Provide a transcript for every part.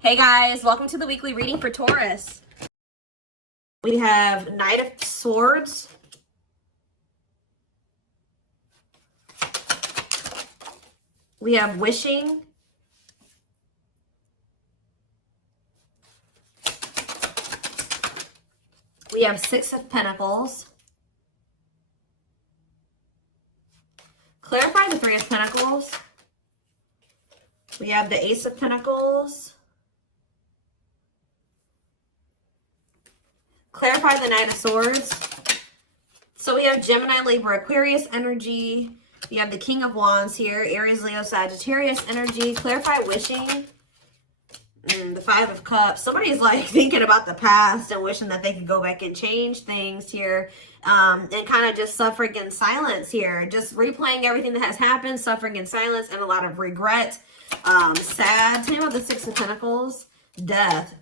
Hey guys, welcome to the weekly reading for Taurus. We have Knight of Swords. We have Wishing. We have Six of Pentacles. Clarify the Three of Pentacles. We have the Ace of Pentacles. Clarify the Knight of Swords. So we have Gemini, Libra, Aquarius energy. We have the King of Wands here. Aries, Leo, Sagittarius energy. Clarify Wishing. The Five of Cups. Somebody's like thinking about the past and wishing that they could go back and change things here. And kind of just suffering in silence here. Just replaying everything that has happened. Suffering in silence and a lot of regret. Sad. Tell me about the Six of Pentacles. Death.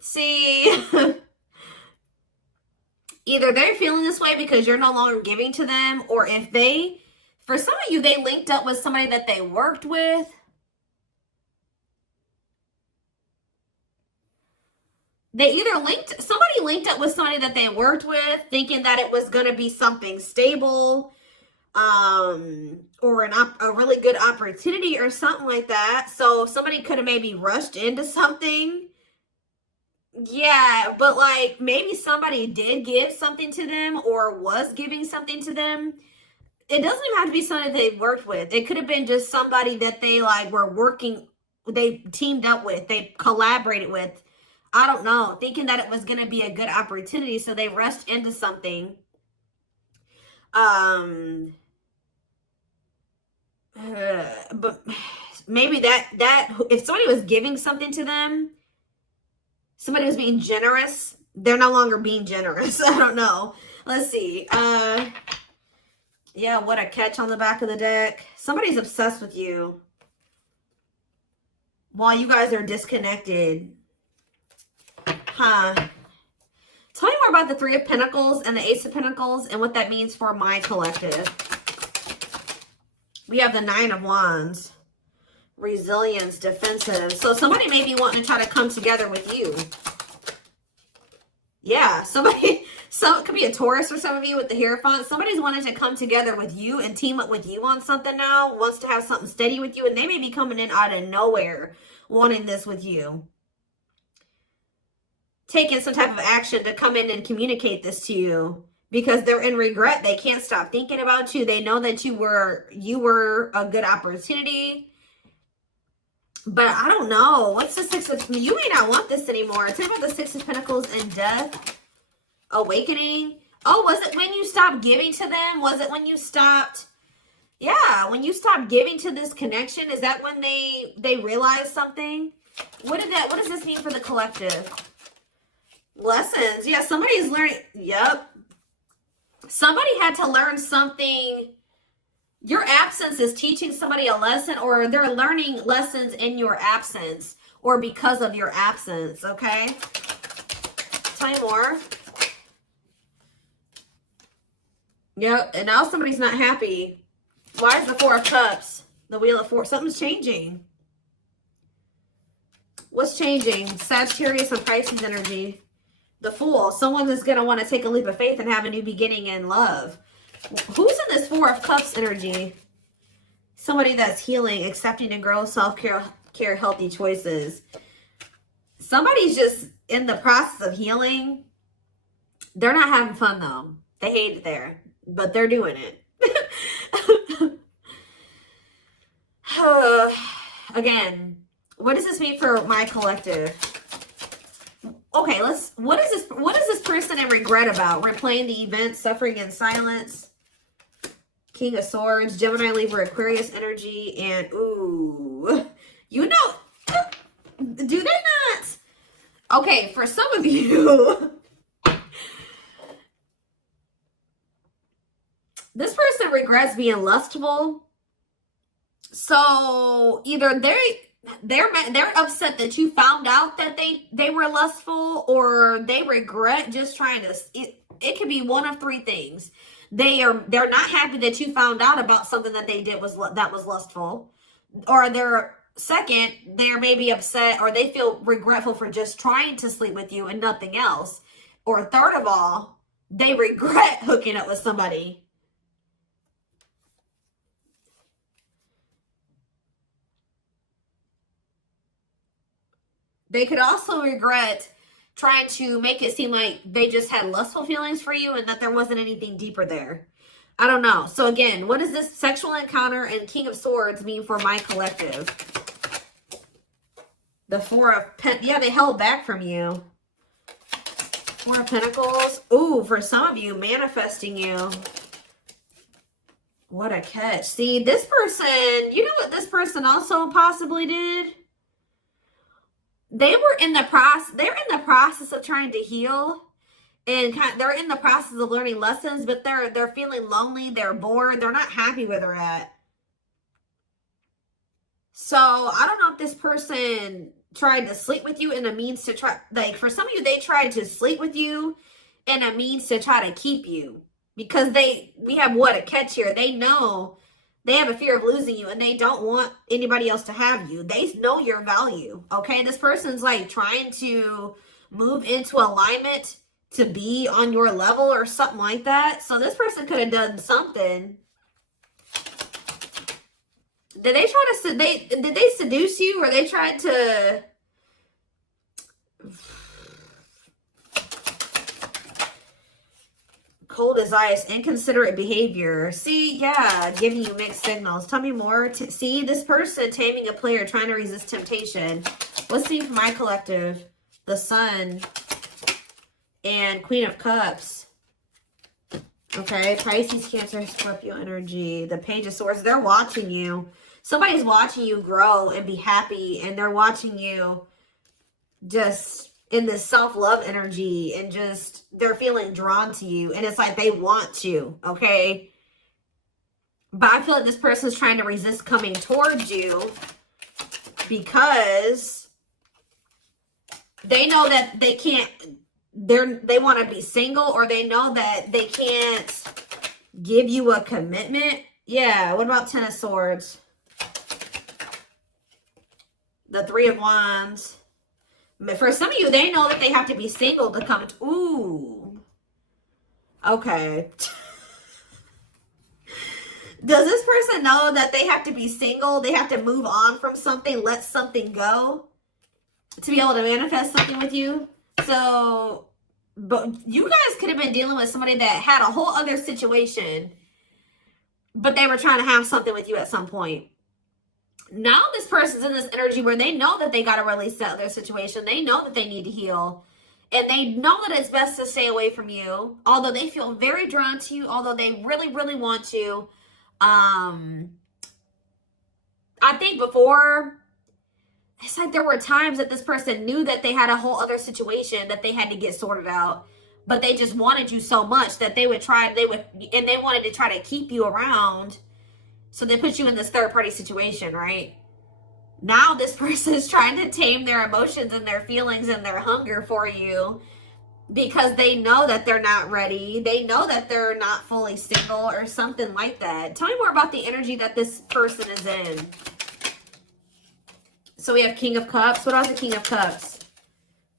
See... Either they're feeling this way because you're no longer giving to them, or if they, for some of you, they linked up with somebody that they worked with. They either somebody linked up with somebody that they worked with, thinking that it was going to be something stable, or a really good opportunity or something like that. So somebody could have maybe rushed into something. Yeah, but like maybe somebody did give something to them or was giving something to them. It doesn't even have to be somebody they worked with. It could have been just somebody that they like were working, they teamed up with, they collaborated with. I don't know, thinking that it was going to be a good opportunity, so they rushed into something. But maybe that if somebody was giving something to them, somebody was being generous. They're no longer being generous. I don't know. Let's see. Yeah, what a catch on the back of the deck. Somebody's obsessed with you while you guys are disconnected. Huh. Tell me more about the Three of Pentacles and the Ace of Pentacles and what that means for my collective. We have the Nine of Wands. Resilience, defensive. So somebody may be wanting to try to come together with you. Yeah, it could be a Taurus for some of you with the Hierophant. Somebody's wanting to come together with you and team up with you on something now. Wants to have something steady with you. And they may be coming in out of nowhere wanting this with you. Taking some type of action to come in and communicate this to you. Because they're in regret. They can't stop thinking about you. They know that you were a good opportunity. But I don't know. What's the Six of... You may not want this anymore. Tell me about the Six of Pentacles and Death. Awakening. Oh, was it when you stopped giving to them? Was it when you stopped... Yeah, when you stopped giving to this connection? Is that when they realized something? What does this mean for the collective? Lessons. Yeah, somebody's learning... Yep. Somebody had to learn something... Your absence is teaching somebody a lesson, or they're learning lessons in your absence or because of your absence, okay? Tell me more. Yep, and now somebody's not happy. Why is the Four of Cups? The Wheel of Fortune. Something's changing. What's changing? Sagittarius and Pisces energy. The Fool. Someone is going to want to take a leap of faith and have a new beginning in love. Who's in this Four of Cups energy? Somebody that's healing, accepting and growing, self-care, healthy choices. Somebody's just in the process of healing. They're not having fun, though. They hate it there, but they're doing it. Again, what does this mean for my collective? Okay, what is this person in regret about? Replaying the event, suffering in silence. King of Swords, Gemini, Libra, Aquarius energy, and ooh, you know, do they not? Okay, for some of you, this person regrets being lustful. So either they're upset that you found out that they were lustful, or they regret just trying to. It could be one of three things. They're not happy that you found out about something that they did that was lustful, or they're second, they're maybe upset or they feel regretful for just trying to sleep with you and nothing else. Or third of all, they regret hooking up with somebody. They could also regret trying to make it seem like they just had lustful feelings for you and that there wasn't anything deeper there. I don't know. So again, what does this sexual encounter and King of Swords mean for my collective? The Four of Pentacles. Yeah, they held back from you. Four of Pentacles. Ooh, for some of you, manifesting you. What a catch. See, this person, you know what this person also possibly did? They were in the process, they're in the process of trying to heal. And they're in the process of learning lessons, but they're feeling lonely, they're bored, they're not happy where they're at. So I don't know if this person tried to sleep with you in a means to try, like for some of you, they tried to sleep with you in a means to try to keep you. Because we have what a catch here. They know they have a fear of losing you and they don't want anybody else to have you. They know your value. Okay. This person's like trying to move into alignment to be on your level or something like that. So this person could have done something. Did they try to, did they seduce you or they tried to, cold as ice, inconsiderate behavior. See, yeah, giving you mixed signals. Tell me more. See, this person taming a player, trying to resist temptation. Let's see for my collective. The Sun and Queen of Cups. Okay, Pisces, Cancer, Scorpio energy. The Page of Swords. They're watching you. Somebody's watching you grow and be happy, and they're watching you just in this self-love energy, and just they're feeling drawn to you, and it's like they want you, okay? But I feel like this person's trying to resist coming towards you because they know that they can't, they want to be single, or they know that they can't give you a commitment. Yeah, what about Ten of Swords? The Three of Wands. For some of you, they know that they have to be single to come to, ooh. Okay. Does this person know that they have to be single? They have to move on from something, let something go to be able to manifest something with you? So, but you guys could have been dealing with somebody that had a whole other situation, but they were trying to have something with you at some point. Now this person's in this energy where they know that they got to release that other situation. They know that they need to heal. And they know that it's best to stay away from you. Although they feel very drawn to you. Although they really, really want to. I think before, it's like there were times that this person knew that they had a whole other situation that they had to get sorted out. But they just wanted you so much that they would and they wanted to try to keep you around. So they put you in this third-party situation, right? Now this person is trying to tame their emotions and their feelings and their hunger for you because they know that they're not ready. They know that they're not fully single or something like that. Tell me more about the energy that this person is in. So we have King of Cups. What else is the King of Cups?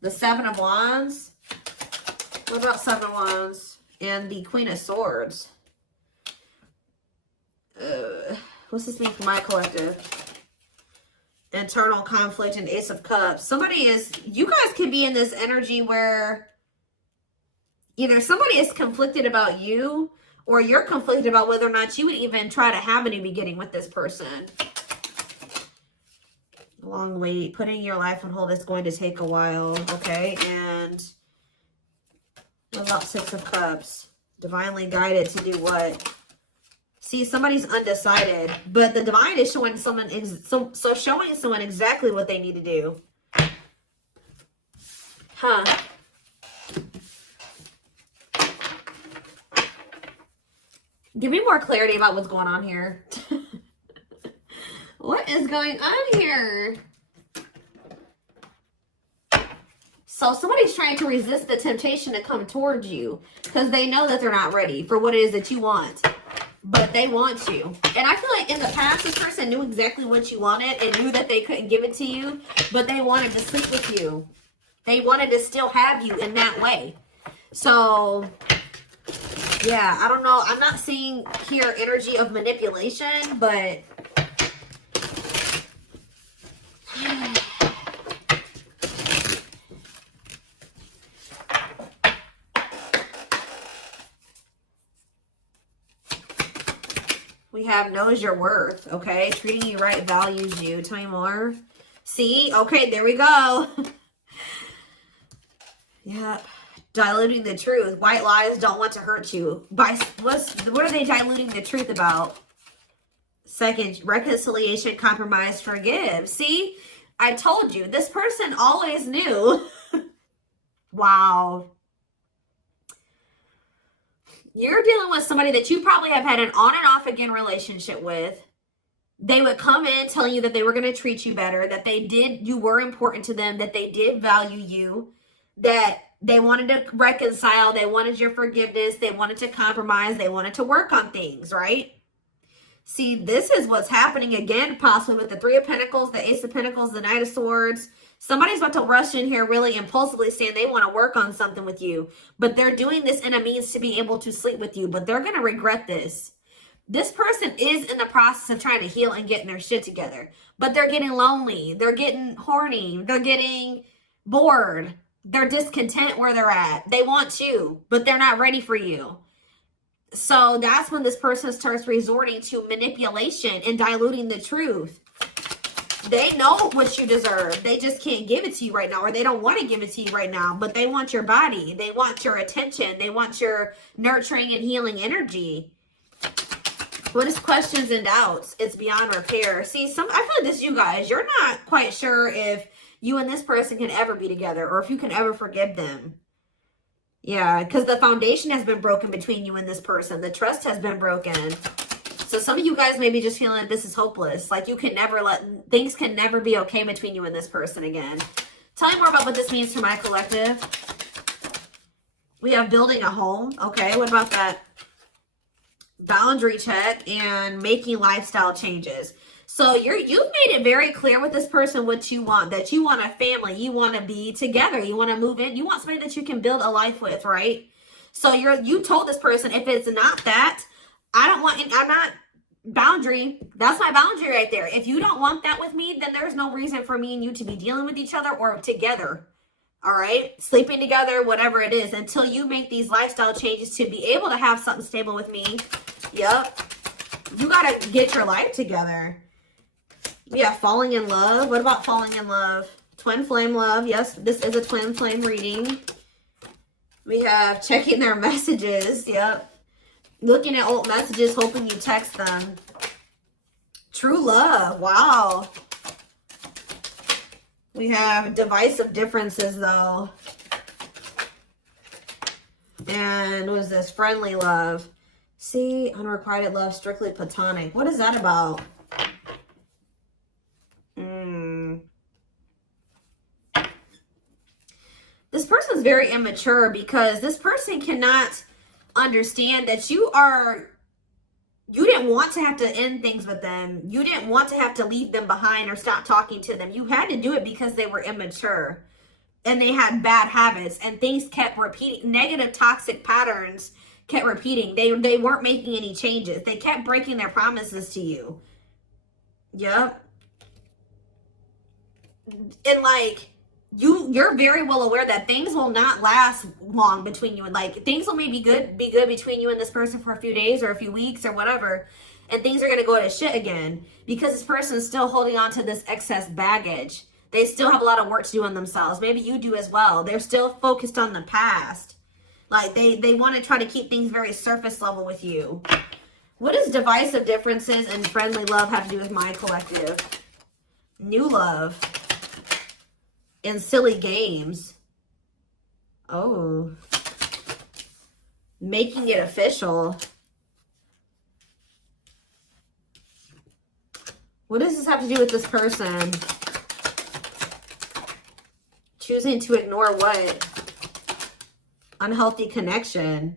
The Seven of Wands. What about Seven of Wands? And the Queen of Swords. What's this mean for my collective? Internal conflict and Ace of Cups. You guys could be in this energy where either somebody is conflicted about you, or you're conflicted about whether or not you would even try to have a new beginning with this person. Long wait. Putting your life on hold is going to take a while. Okay. And what about Six of Cups? Divinely guided to do what? See, somebody's undecided, but the divine is showing someone, showing someone exactly what they need to do. Huh. Give me more clarity about what's going on here. What is going on here? So somebody's trying to resist the temptation to come towards you because they know that they're not ready for what it is that you want. but they want you. And I feel like in the past, this person knew exactly what you wanted and knew that they couldn't give it to you, but they wanted to sleep with you. They wanted to still have you in that way. So, yeah, I don't know. I'm not seeing here energy of manipulation, but we have knows your worth, okay? Treating you right, values you. Tell me more. See? Okay, there we go. Yeah. Diluting the truth. White lies don't want to hurt you. What are they diluting the truth about? Second, reconciliation, compromise, forgive. See? I told you. This person always knew. Wow. You're dealing with somebody that you probably have had an on and off again relationship with. They would come in telling you that they were going to treat you better, that you were important to them, that they did value you, that they wanted to reconcile, they wanted your forgiveness, they wanted to compromise, they wanted to work on things, right? See, this is what's happening again, possibly with the Three of Pentacles, the Ace of Pentacles, the Knight of Swords. Somebody's about to rush in here really impulsively saying they want to work on something with you, but they're doing this in a means to be able to sleep with you, but they're going to regret this. This person is in the process of trying to heal and getting their shit together, but they're getting lonely. They're getting horny. They're getting bored. They're discontent where they're at. They want you, but they're not ready for you. So that's when this person starts resorting to manipulation and diluting the truth. They know what you deserve. They just can't give it to you right now, or they don't want to give it to you right now, but they want your body. They want your attention. They want your nurturing and healing energy. What is questions and doubts? It's beyond repair. See, I feel like this, you guys, you're not quite sure if you and this person can ever be together or if you can ever forgive them. Yeah, because the foundation has been broken between you and this person. The trust has been broken. So some of you guys may be just feeling like this is hopeless. Like you can never things can never be okay between you and this person again. Tell me more about what this means for my collective. We have building a home. Okay, what about that? Boundary check and making lifestyle changes. So you've made it very clear with this person what you want, that you want a family, you want to be together, you want to move in, you want somebody that you can build a life with, right? So you told this person, if it's not that, I'm not boundary. That's my boundary right there. If you don't want that with me, then there's no reason for me and you to be dealing with each other or together. All right, sleeping together, whatever it is, until you make these lifestyle changes to be able to have something stable with me. Yep. You got to get your life together. Yeah, falling in love. What about falling in love? Twin flame love. Yes, this is a twin flame reading. We have checking their messages. Yep. Looking at old messages, hoping you text them. True love. Wow. We have divisive differences, though. And what is this? Friendly love. See, unrequited love, strictly platonic. What is that about? This person's very immature because this person cannot understand that you didn't want to have to end things with them. You didn't want to have to leave them behind or stop talking to them. You had to do it because they were immature and they had bad habits and things kept repeating. Negative toxic patterns kept repeating. They weren't making any changes. They kept breaking their promises to you. Yep. And like, you're very well aware that things will not last long between you, and like things will maybe be good between you and this person for a few days or a few weeks or whatever, and things are going to go to shit again because this person is still holding on to this excess baggage. They still have a lot of work to do on themselves. Maybe you do as well. They're still focused on the past. Like they want to try to keep things very surface level with you. What does divisive differences and friendly love have to do with my collective? New love. And silly games. Oh. Making it official. What does this have to do with this person? Choosing to ignore what? Unhealthy connection.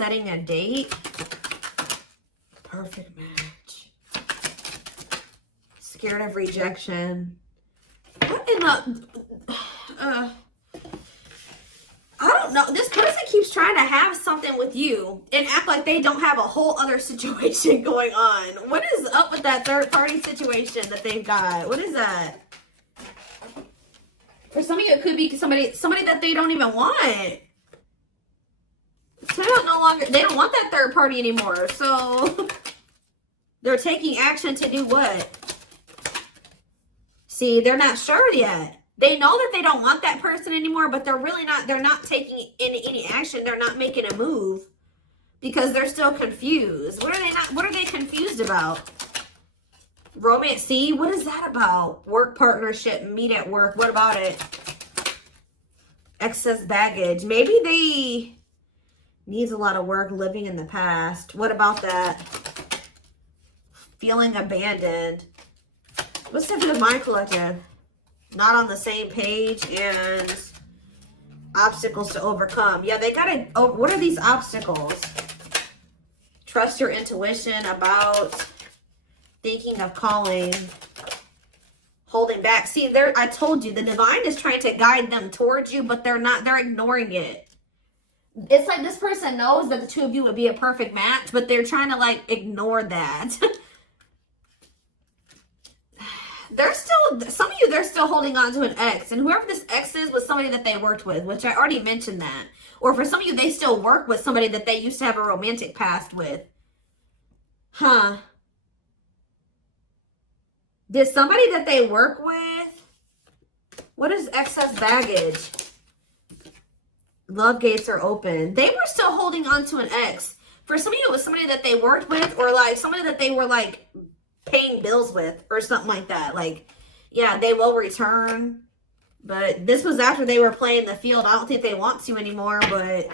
setting a date. Perfect match. Scared of rejection. What in the... I don't know. This person keeps trying to have something with you and act like they don't have a whole other situation going on. What is up with that third party situation that they've got? What is that? For some of you, it could be somebody that they don't even want. So they don't want that third party anymore. So they're taking action to do what? See, they're not sure yet. They know that they don't want that person anymore, but they're not taking any action. They're not making a move because they're still confused. What are they confused about? Romance, see, what is that about? Work partnership, meet at work. What about it? Excess baggage. Maybe they needs a lot of work, living in the past. What about that? Feeling abandoned. What's the difference with my collective? Not on the same page and obstacles to overcome. Yeah, they gotta, what are these obstacles? Trust your intuition, about, thinking of calling, holding back. See, I told you, the divine is trying to guide them towards you, but they're ignoring it. It's like this person knows that the two of you would be a perfect match, but they're trying to like ignore that. Some of you, they're still holding on to an ex. And whoever this ex is was somebody that they worked with, which I already mentioned that. Or for some of you, they still work with somebody that they used to have a romantic past with. Huh. Did somebody that they work with? What is excess baggage? Love gates are open. They were still holding on to an ex. For some of you, it was somebody that they worked with, or like somebody that they were like paying bills with or something like that. Like, yeah, they will return, but this was after they were playing the field. I don't think they want to anymore, but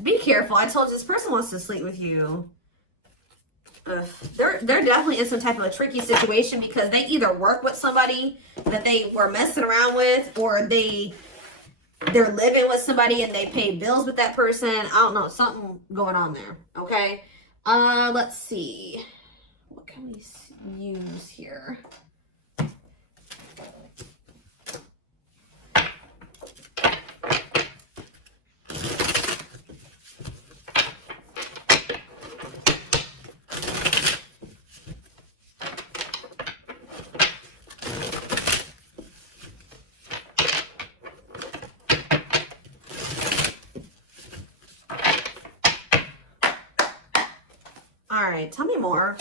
be careful. I told you, this person wants to sleep with you. Ugh. They're definitely in some type of a tricky situation because they either work with somebody that they were messing around with, or they're living with somebody and they pay bills with that person. I don't know, something going on there. Okay. Let's see. What can we use here? All right, tell me more.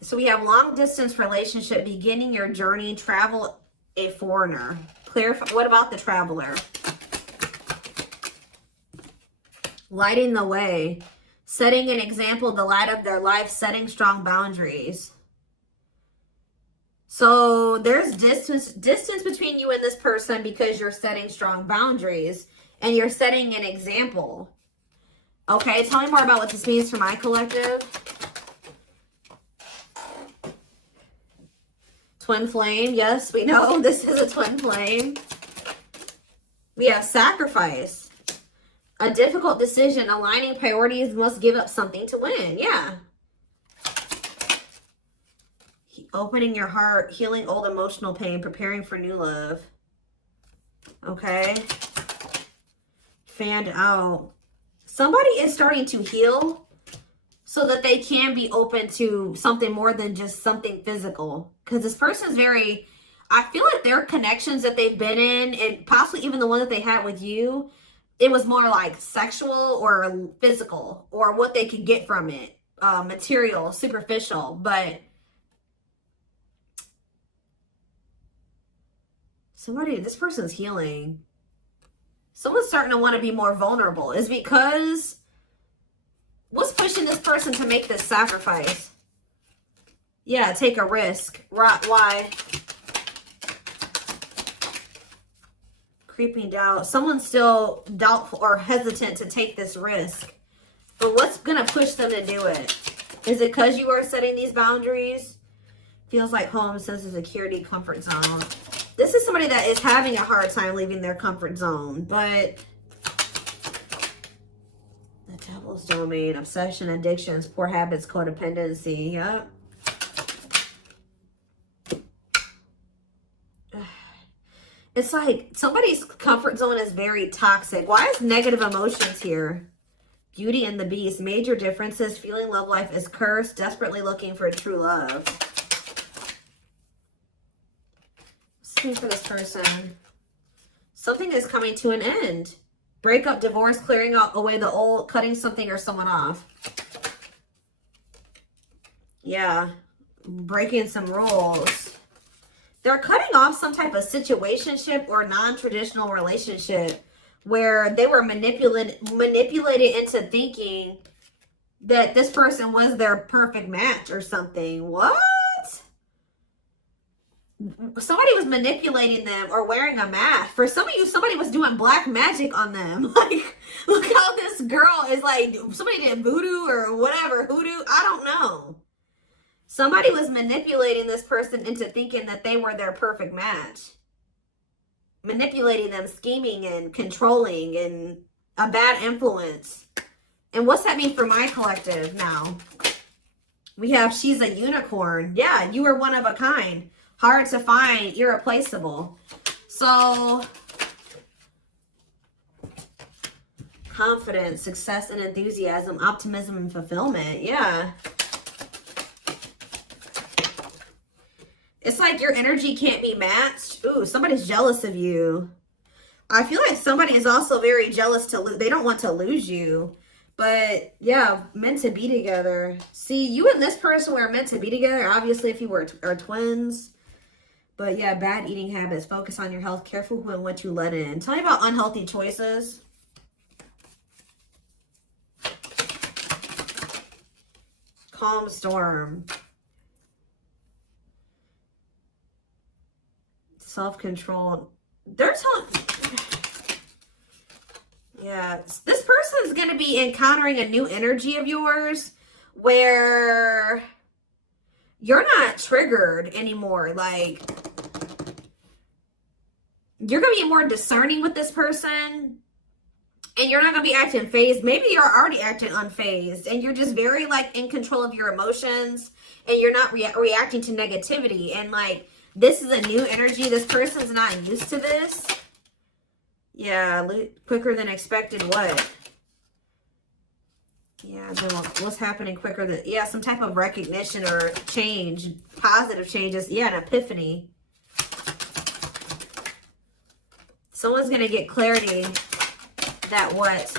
So we have long distance relationship, beginning your journey, travel, a foreigner. Clarify, what about the traveler? Lighting the way, setting an example, the light of their life, setting strong boundaries. So there's distance between you and this person because you're setting strong boundaries and you're setting an example. Okay, tell me more about what this means for my collective. Twin flame, yes, we know this is a twin flame. We have sacrifice. A difficult decision, aligning priorities, must give up something to win. Yeah. Opening your heart, healing old emotional pain, preparing for new love. Okay. Fanned out. Somebody is starting to heal so that they can be open to something more than just something physical. Because this person's I feel like their connections that they've been in, and possibly even the one that they had with you, it was more like sexual or physical, or what they could get from it. Material, superficial. But this person's healing. Someone's starting to want to be more vulnerable. Is because what's pushing this person to make this sacrifice? Yeah, take a risk. Why? Creeping doubt. Someone's still doubtful or hesitant to take this risk. But what's going to push them to do it? Is it because you are setting these boundaries? Feels like home, sense of security, comfort zone. This is somebody that is having a hard time leaving their comfort zone. But False domain, obsession, addictions, poor habits, codependency. Yep. It's like somebody's comfort zone is very toxic. Why is negative emotions here? Beauty and the Beast. Major differences. Feeling love life is cursed. Desperately looking for true love. Looking for this person. Something is coming to an end. Breakup, divorce, clearing out away the old, cutting something or someone off. Yeah. Breaking some rules. They're cutting off some type of situationship or non-traditional relationship where they were manipulated into thinking that this person was their perfect match or something. What? Somebody was manipulating them or wearing a mask. For some of you, somebody was doing black magic on them. Like, look how this girl is like, somebody did voodoo or whatever, hoodoo. I don't know. Somebody was manipulating this person into thinking that they were their perfect match. Manipulating them, scheming and controlling and a bad influence. And what's that mean for my collective now? We have she's a unicorn. Yeah, you are one of a kind. Hard to find, irreplaceable. So, confidence, success and enthusiasm, optimism and fulfillment. Yeah. It's like your energy can't be matched. Ooh, somebody's jealous of you. I feel like somebody is also very jealous to lose. They don't want to lose you. But yeah, meant to be together. See, you and this person were meant to be together. Obviously, if you are twins. But yeah, bad eating habits. Focus on your health. Careful who and what you let in. Tell me about unhealthy choices. Calm storm. Self-control. They're telling... Yeah. This person is going to be encountering a new energy of yours where you're not triggered anymore. Like, you're going to be more discerning with this person. And you're not going to be acting phased. Maybe you're already acting unfazed. And you're just very, like, in control of your emotions. And you're not reacting to negativity. And, like, this is a new energy. This person's not used to this. Yeah, quicker than expected. What? Yeah, what's happening quicker than... Yeah, some type of recognition or change. Positive changes. Yeah, an epiphany. Someone's going to get clarity that what?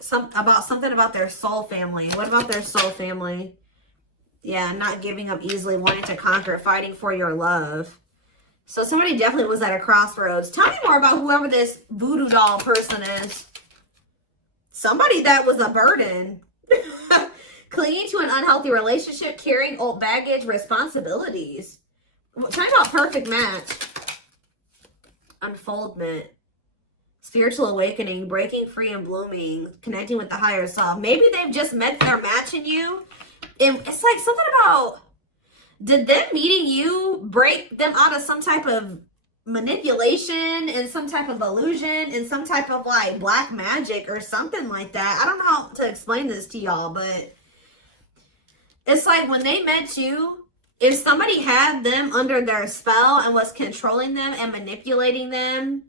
Something about their soul family. What about their soul family? Yeah, not giving up easily, wanting to conquer, fighting for your love. So somebody definitely was at a crossroads. Tell me more about whoever this voodoo doll person is. Somebody that was a burden. Clinging to an unhealthy relationship, carrying old baggage, responsibilities. Tell me about perfect match. Unfoldment. Spiritual awakening, breaking free and blooming, connecting with the higher self. Maybe they've just met their match in you. And it's like something about, did them meeting you break them out of some type of manipulation and some type of illusion and some type of like black magic or something like that? I don't know how to explain this to y'all, but it's like when they met you, if somebody had them under their spell and was controlling them and manipulating them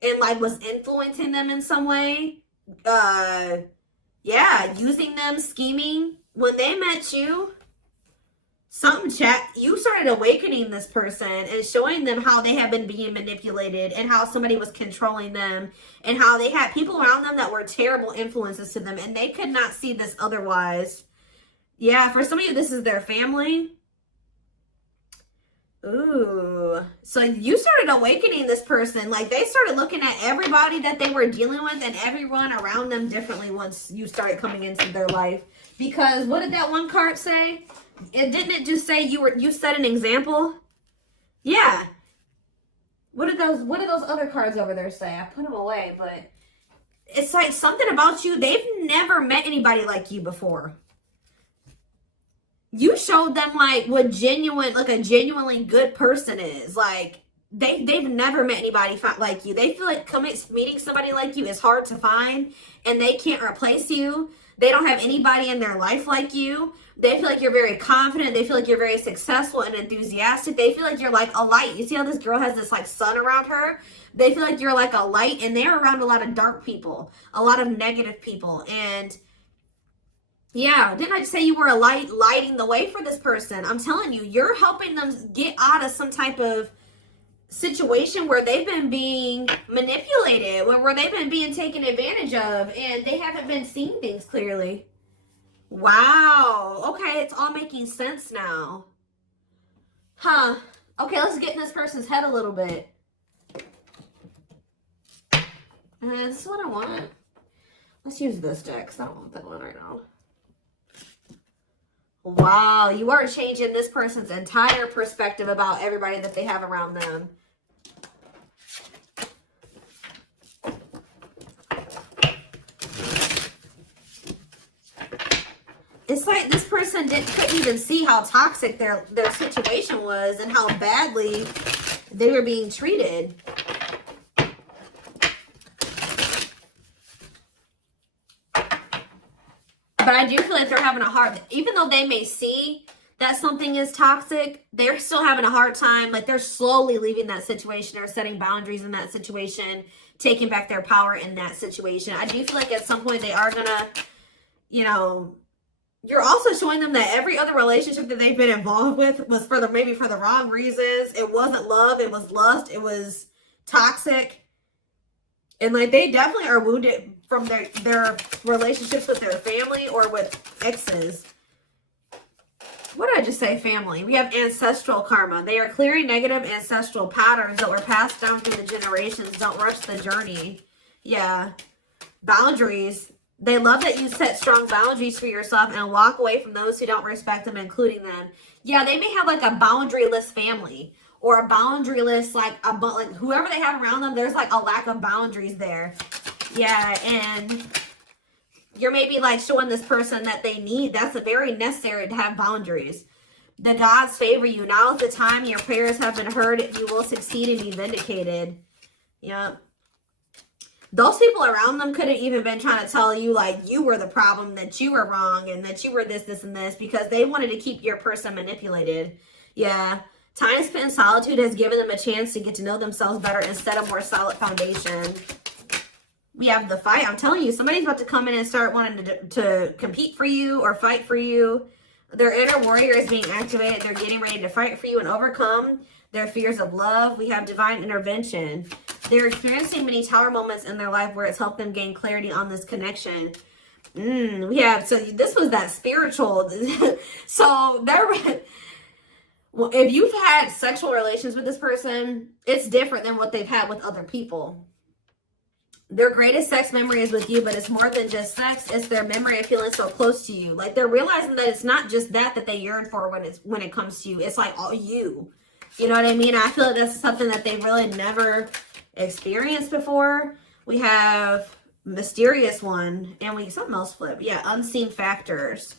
and like was influencing them in some way, yeah, using them, scheming. When they met you, you started awakening this person and showing them how they have been being manipulated and how somebody was controlling them and how they had people around them that were terrible influences to them and they could not see this otherwise. Yeah, for some of you, this is their family. Ooh. So you started awakening this person. Like they started looking at everybody that they were dealing with and everyone around them differently once you started coming into their life. Because what did that one card say? Didn't it just say you set an example? Yeah. What did those other cards over there say? I put them away, but it's like something about you. They've never met anybody like you before. You showed them like what a genuinely good person is. Like they've never met anybody like you. They feel like meeting somebody like you is hard to find, and they can't replace you. They don't have anybody in their life like you. They feel like you're very confident. They feel like you're very successful and enthusiastic. They feel like you're like a light. You see how this girl has this like sun around her? They feel like you're like a light, and they're around a lot of dark people, a lot of negative people. And yeah, didn't I just say you were a light, lighting the way for this person? I'm telling you, you're helping them get out of some type of situation where they've been being manipulated, where they've been being taken advantage of, and they haven't been seeing things clearly. Wow. Okay, it's all making sense now. Huh. Okay, let's get in this person's head a little bit. This is what I want. Let's use this deck, because I don't want that one right now. Wow, you are changing this person's entire perspective about everybody that they have around them. It's like this person couldn't even see how toxic their situation was and how badly they were being treated. But I do feel like they're having a hard, even though they may see that something is toxic, they're still having a hard time. Like they're slowly leaving that situation or setting boundaries in that situation, taking back their power in that situation. I do feel like at some point they are gonna, you know, you're also showing them that every other relationship that they've been involved with was maybe for the wrong reasons. It wasn't love, it was lust, it was toxic. And like they definitely are wounded from their relationships with their family or with exes. What did I just say? Family. We have ancestral karma. They are clearing negative ancestral patterns that were passed down through the generations. Don't rush the journey. Yeah. Boundaries. They love that you set strong boundaries for yourself and walk away from those who don't respect them, including them. Yeah, they may have like a boundaryless family or a boundaryless, like whoever they have around them, there's like a lack of boundaries there. Yeah, and you're maybe like showing this person that they need. That's very necessary to have boundaries. The gods favor you. Now is the time. Your prayers have been heard. You will succeed and be vindicated. Yeah. Those people around them could have even been trying to tell you like you were the problem, that you were wrong, and that you were this, this, and this, because they wanted to keep your person manipulated. Yeah. Time spent in solitude has given them a chance to get to know themselves better and set a more solid foundation. We have the fight. I'm telling you, somebody's about to come in and start wanting to compete for you or fight for you. Their inner warrior is being activated. They're getting ready to fight for you and overcome their fears of love. We have divine intervention. They're experiencing many tower moments in their life where it's helped them gain clarity on this connection. We have, so this was that spiritual. So there, well, if you've had sexual relations with this person, it's different than what they've had with other people. Their greatest sex memory is with you, but it's more than just sex. It's their memory of feeling so close to you. Like they're realizing that it's not just that they yearn for when it comes to you. It's like all you. You know what I mean? I feel like that's something that they've really never experienced before. We have mysterious one, and we something else flip. Yeah, unseen factors.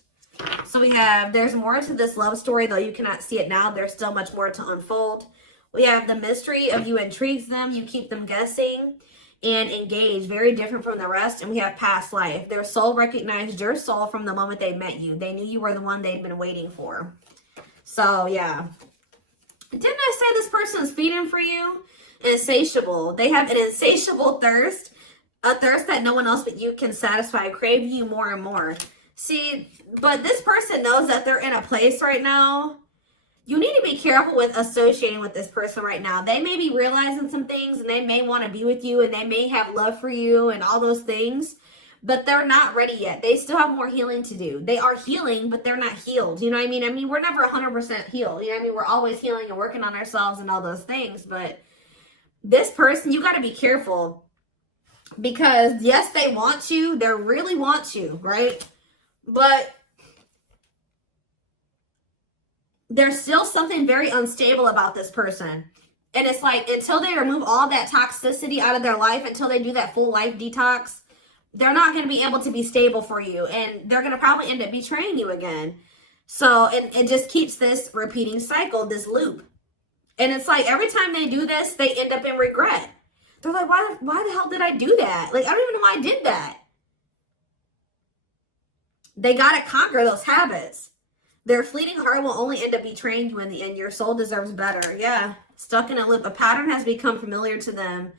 So we have, there's more to this love story, though you cannot see it now. There's still much more to unfold. We have the mystery of you intrigues them. You keep them guessing and engaged. Very different from the rest. And we have past life. Their soul recognized your soul from the moment they met you. They knew you were the one they'd been waiting for. So, yeah. Didn't I say this person's feeding for you? Insatiable. They have an insatiable thirst. A thirst that no one else but you can satisfy. Craving you more and more. See, but this person knows that they're in a place right now. You need to be careful with associating with this person right now. They may be realizing some things, and they may want to be with you, and they may have love for you and all those things, but they're not ready yet. They still have more healing to do. They are healing, but they're not healed. You know what I mean? I mean, we're never 100% healed. You know what I mean? We're always healing and working on ourselves and all those things, but this person, you got to be careful, because yes, they want you. They really want you, right? But there's still something very unstable about this person. And it's like, until they remove all that toxicity out of their life, until they do that full life detox, they're not going to be able to be stable for you. And they're going to probably end up betraying you again. So it just keeps this repeating cycle, this loop. And it's like every time they do this, they end up in regret. They're like, why the hell did I do that? Like, I don't even know why I did that. They got to conquer those habits. Their fleeting heart will only end up betraying you in the end. Your soul deserves better. Yeah. Stuck in a loop. A pattern has become familiar to them.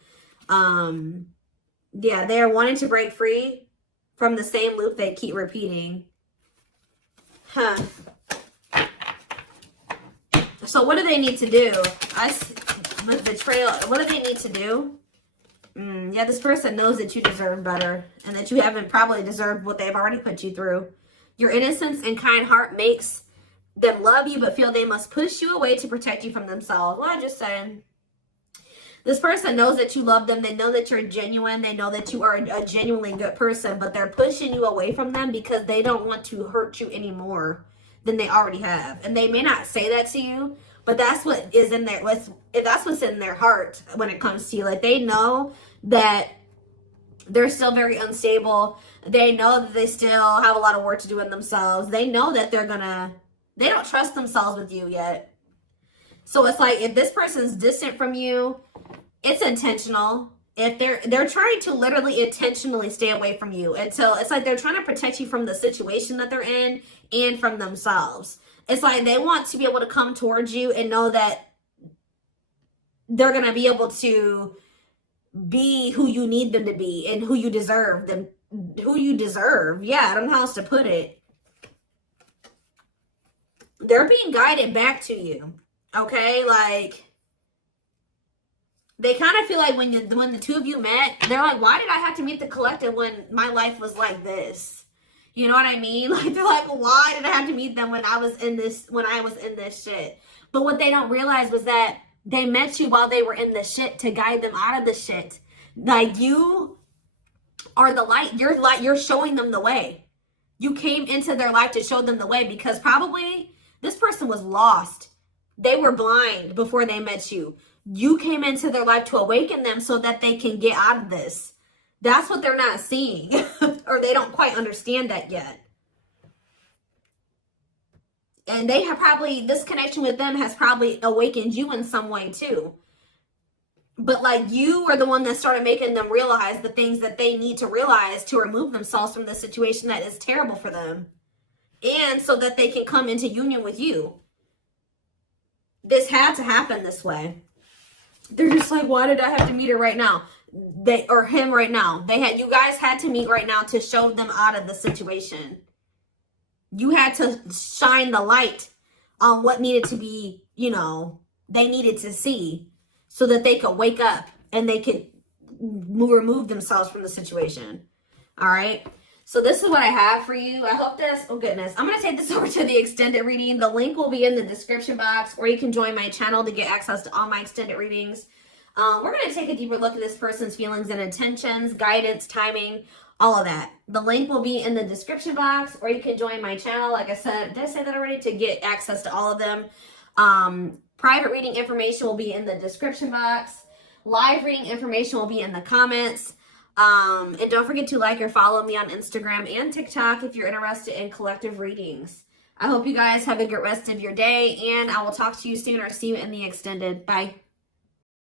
Yeah, they are wanting to break free from the same loop they keep repeating. Huh. So what do they need to do? With betrayal, what do they need to do? Yeah, this person knows that you deserve better and that you haven't probably deserved what they've already put you through. Your innocence and kind heart makes them love you but feel they must push you away to protect you from themselves. Well, I just said. This person knows that you love them. They know that you're genuine. They know that you are a genuinely good person, but they're pushing you away from them because they don't want to hurt you any more than they already have. And they may not say that to you, but that's what is in there. That's what's in their heart when it comes to you. Like, they know that they're still very unstable. They know that they still have a lot of work to do in themselves. They know that they don't trust themselves with you yet. So it's like, if this person's distant from you, it's intentional. If they're trying to literally intentionally stay away from you until it's like they're trying to protect you from the situation that they're in and from themselves. It's like they want to be able to come towards you and know that they're going to be able to be who you need them to be and who you deserve them, who you deserve. Yeah, I don't know how else to put it. They're being guided back to you. Okay, like, they kind of feel like when the two of you met, they're like, why did I have to meet the collective when my life was like this? You know what I mean? Like, they're like, why did I have to meet them when I was in this shit? But what they don't realize was that they met you while they were in the shit to guide them out of the shit. Like, you are the light. You're showing them the way. You came into their life to show them the way because probably this person was lost. They were blind before they met you. You came into their life to awaken them so that they can get out of this. That's what they're not seeing. Or they don't quite understand that yet. And they have probably, this connection with them has probably awakened you in some way too. But like, you are the one that started making them realize the things that they need to realize to remove themselves from the situation that is terrible for them. And so that they can come into union with you. This had to happen this way. They're just like, why did I have to meet her right now? Or him right now. You guys had to meet right now to show them out of the situation. You had to shine the light on what needed to be, they needed to see so that they could wake up and they could remove themselves from the situation. All right. So this is what I have for you. I hope this, oh goodness, I'm going to take this over to the extended reading. The link will be in the description box, or you can join my channel to get access to all my extended readings. We're going to take a deeper look at this person's feelings and intentions, guidance, timing, all of that. The link will be in the description box, or you can join my channel. Like I said, did I say that already? To get access to all of them. Private reading information will be in the description box. Live reading information will be in the comments. And don't forget to like or follow me on Instagram and TikTok if you're interested in collective readings. I hope you guys have a good rest of your day, and I will talk to you soon or see you in the extended. Bye.